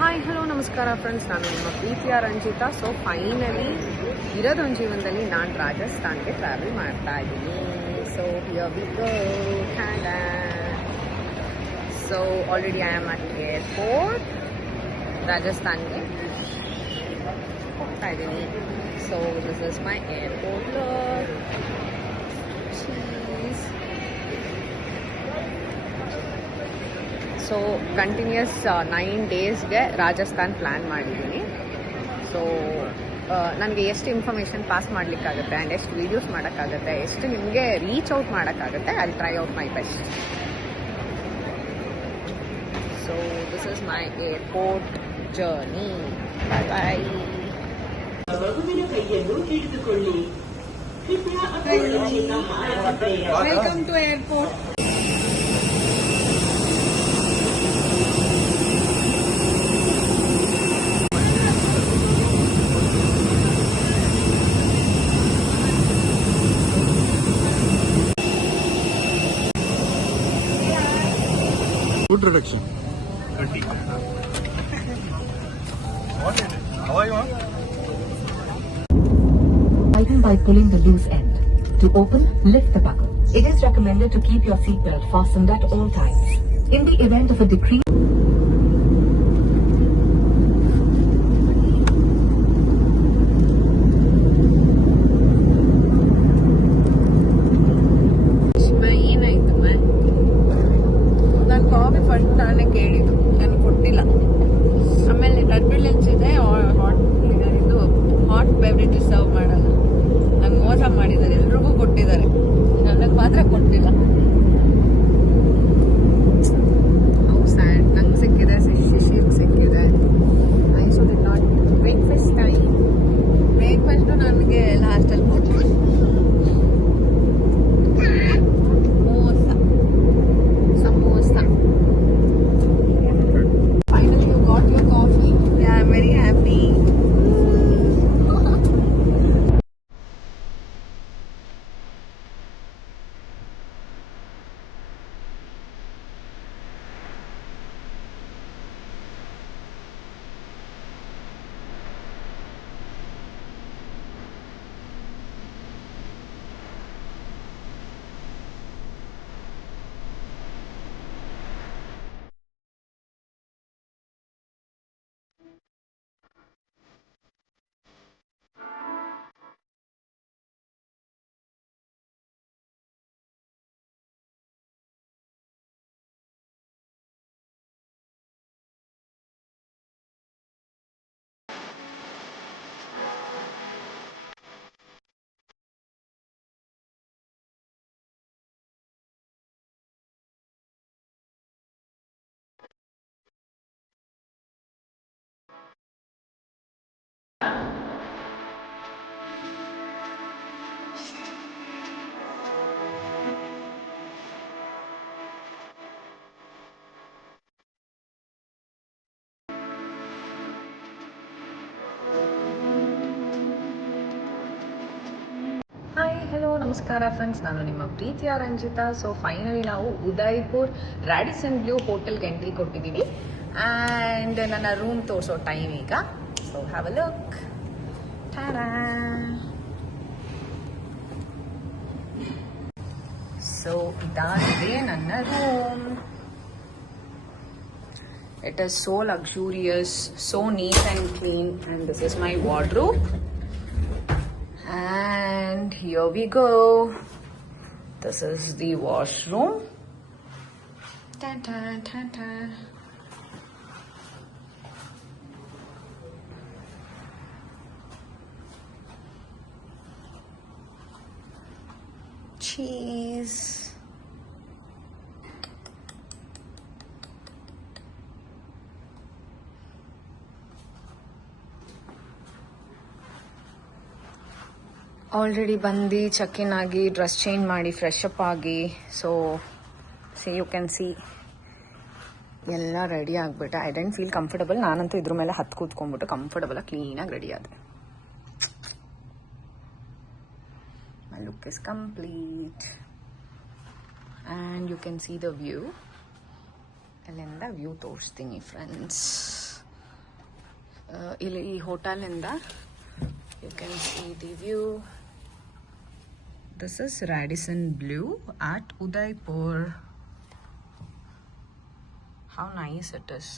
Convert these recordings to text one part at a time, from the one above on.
Hi hello ನಮಸ್ಕಾರ ಫ್ರೆಂಡ್ಸ್, ನಾನು ನಿಮ್ಮ ಪ್ರೀತಿಯ ರಂಜಿತಾ. ಸೊ ಫೈನಲಿ ಇರೋದೊಂದು ಜೀವನದಲ್ಲಿ ನಾನು ರಾಜಸ್ಥಾನ್ಗೆ ಟ್ರಾವೆಲ್ ಮಾಡ್ತಾ ಇದ್ದೀನಿ. So here we go. So already I am at airport. ರಾಜಸ್ಥಾನ್ಗೆ ಹೋಗ್ತಾ ಇದ್ದೀನಿ. So this is my airport look. So continuous 9 ಡೇಸ್ಗೆ ರಾಜಸ್ಥಾನ್ ಪ್ಲ್ಯಾನ್ ಮಾಡಿದ್ದೀನಿ. ಸೊ ನನಗೆ ಎಷ್ಟು ಇನ್ಫಾರ್ಮೇಷನ್ ಪಾಸ್ ಮಾಡಲಿಕ್ಕಾಗುತ್ತೆ ಆ್ಯಂಡ್ ಎಷ್ಟು ವೀಡಿಯೋಸ್ ಮಾಡೋಕ್ಕಾಗುತ್ತೆ, ಎಷ್ಟು ನಿಮಗೆ ರೀಚ್ ಔಟ್ ಮಾಡೋಕ್ಕಾಗುತ್ತೆ, I try out my best. So this is my airport journey. Bye bye. Welcome to airport. Food reduction. 30. How are you, ma'am? Tighten by pulling the loose end. To open, lift the buckle. It is recommended to keep your seatbelt fastened at all times. In the event of a decrease coffee first ನಾನೇ ಕೇಳಿದ್ದು, ನಾನು ಕೊಟ್ಟಿಲ್ಲ. ಆಮೇಲೆ ಟರ್ಬ್ಯುಲೆನ್ಸ್ ಇದೆ, ಇದು hot beverages serve ಮಾಡಲ್ಲ. ನಂಗೆ ಮೋಸ ಮಾಡಿದ್ದಾರೆ, ಎಲ್ರಿಗೂ ಕೊಟ್ಟಿದ್ದಾರೆ, ನನಗೆ ಮಾತ್ರ ಕೊಟ್ಟಿಲ್ಲ. ಸ್ಯಾಡ್. ನಂಗೆ ಸಿಕ್ಕಿದೆ, ಶಿಶಿಗೆ ಸಿಕ್ಕಿದೆ. I should not breakfast time. Breakfast ನನಗೆ ಲಾಸ್ಟಲ್ಲಿ ಕೊಟ್ಟಿಲ್ಲ. ಹಾಯ್ ಹಲೋ ನಮಸ್ಕಾರ ಫ್ರೆಂಡ್ಸ್, ನಾನು ನಿಮ್ಮ ಪ್ರೀತಿಯ ರಂಜಿತಾ. ಸೊ ಫೈನಲಿ ನಾವು ಉದಯ್ಪುರ್ ರ್ಯಾಡಿಸನ್ ಬ್ಲೂ ಹೋಟೆಲ್ಗೆ ಎಂಟ್ರಿ ಕೊಟ್ಟಿದ್ದೀವಿ. ಆ್ಯಂಡ್ ನನ್ನ ರೂಮ್ ತೋರಿಸೋ ಟೈಮ್ ಈಗ. So have a look. So ಇದಾಗಿದೆ ನನ್ನ room. It is so luxurious, so neat and clean. And this is my wardrobe. And here we go. This is the washroom. Ta ta ta ta. Cheese. Already ಬಂದು check in ಆಗಿ dress change ಮಾಡಿ fresh up ಆಗಿ, so you can see ಎಲ್ಲ ready ಆಗಿಬಿಟ್ಟೆ. I didn't feel comfortable. ನಾನಂತೂ ಇದ್ರ ಮೇಲೆ ಹತ್ತು ಕೂತ್ಕೊಂಡ್ಬಿಟ್ಟು ಕಂಫರ್ಟಬಲ್ ಕ್ಲೀನಾಗಿ ರೆಡಿ ಆದೆ. My look is complete and you can see the view. ಅಲ್ಲಿಂದ ವ್ಯೂ ತೋರಿಸ್ತೀನಿ ಫ್ರೆಂಡ್ಸ್. ಇಲ್ಲಿ ಈ ಹೋಟೆಲ್ನಿಂದ you can see the view. This is Radisson Blu at Udaipur. How nice it is.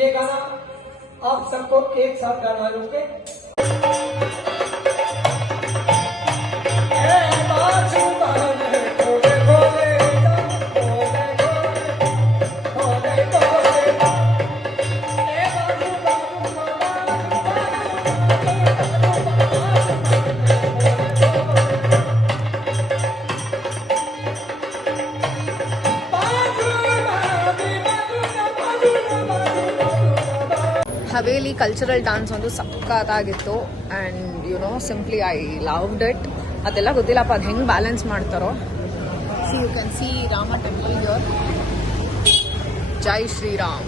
ये गाना आप सबको एक साथ गाना लूंगे. ಹವೇಲಿ ಕಲ್ಚರಲ್ ಡಾನ್ಸ್ ಒಂದು ಸಖತ್ತಾಗಿತ್ತು and simply I loved it. ಅದೆಲ್ಲ ಗೊತ್ತಿಲ್ಲಪ್ಪ ಅದು ಹೆಂಗೆ ಬ್ಯಾಲೆನ್ಸ್ ಮಾಡ್ತಾರೋ. See you can see Rama temple here. ಜೈ ಶ್ರೀರಾಮ್.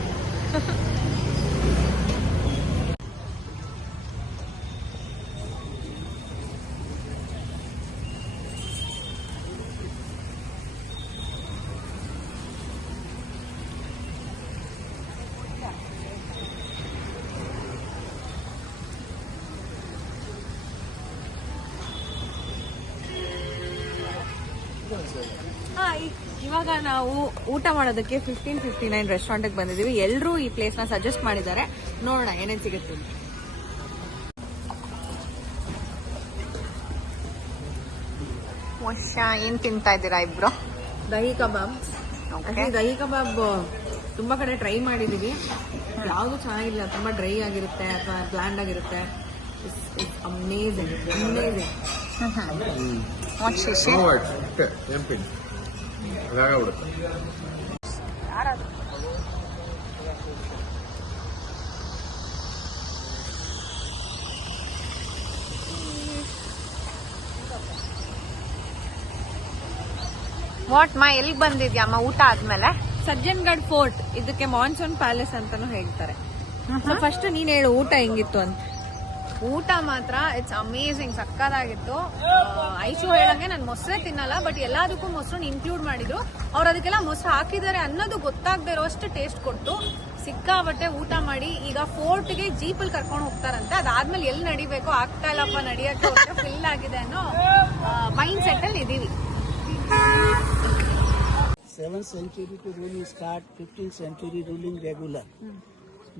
ಇವಾಗ ನಾವು ಊಟ ಮಾಡೋದಕ್ಕೆ 1559 ರೆಸ್ಟೋರೆಂಟ್ಗೆ ಬಂದಿದ್ದೀವಿ. ಎಲ್ಲರೂ ಈ ಪ್ಲೇಸ್ನ ಸಜೆಸ್ಟ್ ಮಾಡಿದ್ದಾರೆ. ನೋಡೋಣ ಏನೇನು ಸಿಗುತ್ತೆ. ಏನ್ ತಿಂತಾ ಇದ್ದೀರಾ ಇಬ್ರು? ದಹಿ ಕಬಾಬ್. ದಹಿ ಕಬಾಬ್ ತುಂಬಾ ಕಡೆ ಟ್ರೈ ಮಾಡಿದೀವಿ, ಯಾವುದು ಚೆನ್ನಾಗಿಲ್ಲ. ತುಂಬಾ ಡ್ರೈ ಆಗಿರುತ್ತೆ ಅಥವಾ ಬ್ಲ್ಯಾಂಡ್ ಆಗಿರುತ್ತೆ. Amazing amazing. ವಾಟ್ ಮಾ ಎಲ್ಲಿ ಬಂದಿದ್ಯಮ್ಮ ಊಟ ಆದ್ಮೇಲೆ? ಸಜ್ಜನ್ಗಢ್ ಫೋರ್ಟ್, ಇದಕ್ಕೆ ಮಾನ್ಸೂನ್ ಪ್ಯಾಲೇಸ್ ಅಂತಾನು ಹೇಳ್ತಾರೆ. ಫಸ್ಟ್ ನೀನ್ ಹೇಳು ಊಟ ಹೆಂಗಿತ್ತು ಅಂತ. ಊಟ ಮಾತ್ರ ಇಟ್ಸ್ ಅಮೇಝಿಂಗ್, ಸಕ್ಕತ್ತಾಗಿತ್ತು. ಐಶು ಹೇಳಂಗೆ ನಾನು ಮೊಸರೇ ತಿನ್ನಲ್ಲ, ಬಟ್ ಎಲ್ಲದಕ್ಕೂ ಮೊಸರನ್ನ ಇನ್ಕ್ಲೂಡ್ ಮಾಡಿದ್ರು. ಅವ್ರು ಅದಕ್ಕೆಲ್ಲ ಮೊಸರು ಹಾಕಿದ್ದಾರೆ ಅನ್ನೋದು ಗೊತ್ತಾಗದೆ ಇರೋಷ್ಟು ಟೇಸ್ಟ್ ಕೊಟ್ಟು ಸಿಕ್ಕಾಬಟ್ಟೆ ಊಟ ಮಾಡಿ ಈಗ ಫೋರ್ಟ್ಗೆ ಜೀಪಲ್ಲಿ ಕರ್ಕೊಂಡು ಹೋಗ್ತಾರಂತೆ. ಅದಾದ್ಮೇಲೆ ಎಲ್ಲಿ ನಡಿಬೇಕು ಆಗ್ತಾ ಇಲ್ಲಪ್ಪ ನಡಿಯಕ್ಕೆ, ಫಿಲ್ ಆಗಿದೆ ಅನ್ನೋ ಮೈಂಡ್ ಸೆಟ್ ಅಲ್ಲಿ ಇದೀವಿ. 7th century to rule start, 15th century ruling regular.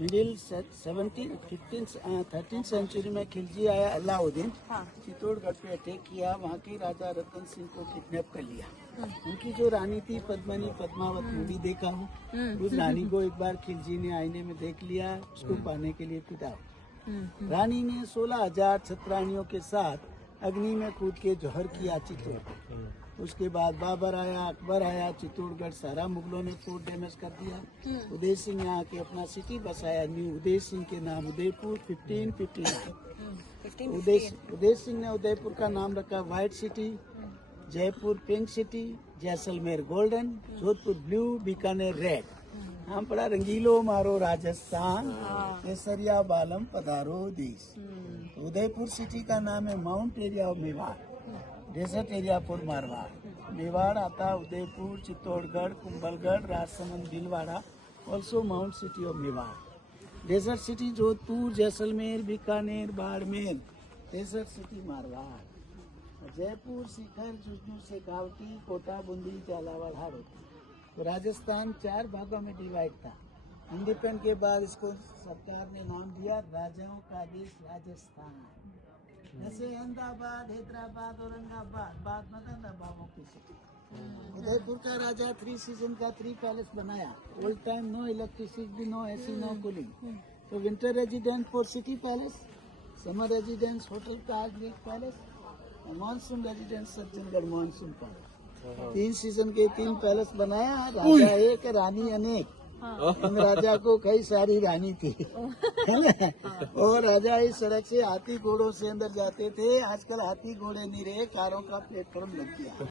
Middle 17th 15th 13th century में खिलजी आया अलाउद्दीन, चित्तौड़गढ़ पे अटैक किया, वहाँ के राजा रतन सिंह को किडनैप कर लिया. उनकी जो रानी थी पद्मनी, पद्मावत मूवी देखा हूँ, उस रानी को एक बार खिलजी ने आईने में देख लिया, उसको पाने के लिए पिटा. रानी ने 16,000 छत्रानियों के साथ अग्नि में कूद के जौहर किया चित्तौड़. उसके बाद बाबर आया, अकबर आया, चित्तौड़गढ़ सारा मुगलों ने फोर्ट डैमेज कर दिया. उदय सिंह यहाँ के अपना सिटी बसाया, न्यू उदय सिंह के नाम उदयपुर 1559. उदय सिंह ने उदयपुर का नाम रखा white city, Jaipur pink city, Jaisalmer गोल्डन, जोधपुर ब्लू, बीकानेर रेड. हम पड़ा रंगीलो मारो राजस्थान, केसरिया बालम पधारो देश. उदयपुर सिटी का नाम है mount area of Mewar, desert area for Marwar. Mewar आता Udaipur, Chittorgarh, Kumbhalgarh, Rajsamand, Bhilwara, also mount city of Mewar. Desert city Jodhpur, Jaisalmer, Bikaner, Barmer. Desert city Marwar. Jaipur, Sikar, Jhunjhunu, Shekhawati, Kota, Bundi, Jhalawar, Hadoti. तो राजस्थान 4 भागों में डिवाइड था. इंडिपेंडेंस के बाद इसको सरकार ने नाम दिया राजाओं का देश राजस्थान. जैसे अहमदाबाद, हैदराबाद, औरंगाबाद, बाद में नवाबों की सिटी. उदयपुर का राजा 3 सीजन का 3 पैलेस बनाया. All time no electricity, no AC, no cooling. तो winter residence for city palace, summer residence hotel Taj lake palace, monsoon residence Sajjangarh monsoon park 3 season के 3 पैलेस बनाया, राजा एक रानी अनेक। हम राजा को कई सारी रानी थी है ना। और राजा इस सड़क से हाथी घोड़ों से अंदर जाते थे, आजकल हाथी घोड़े नहीं रहे, कारों का प्लेटफॉर्म लग गया।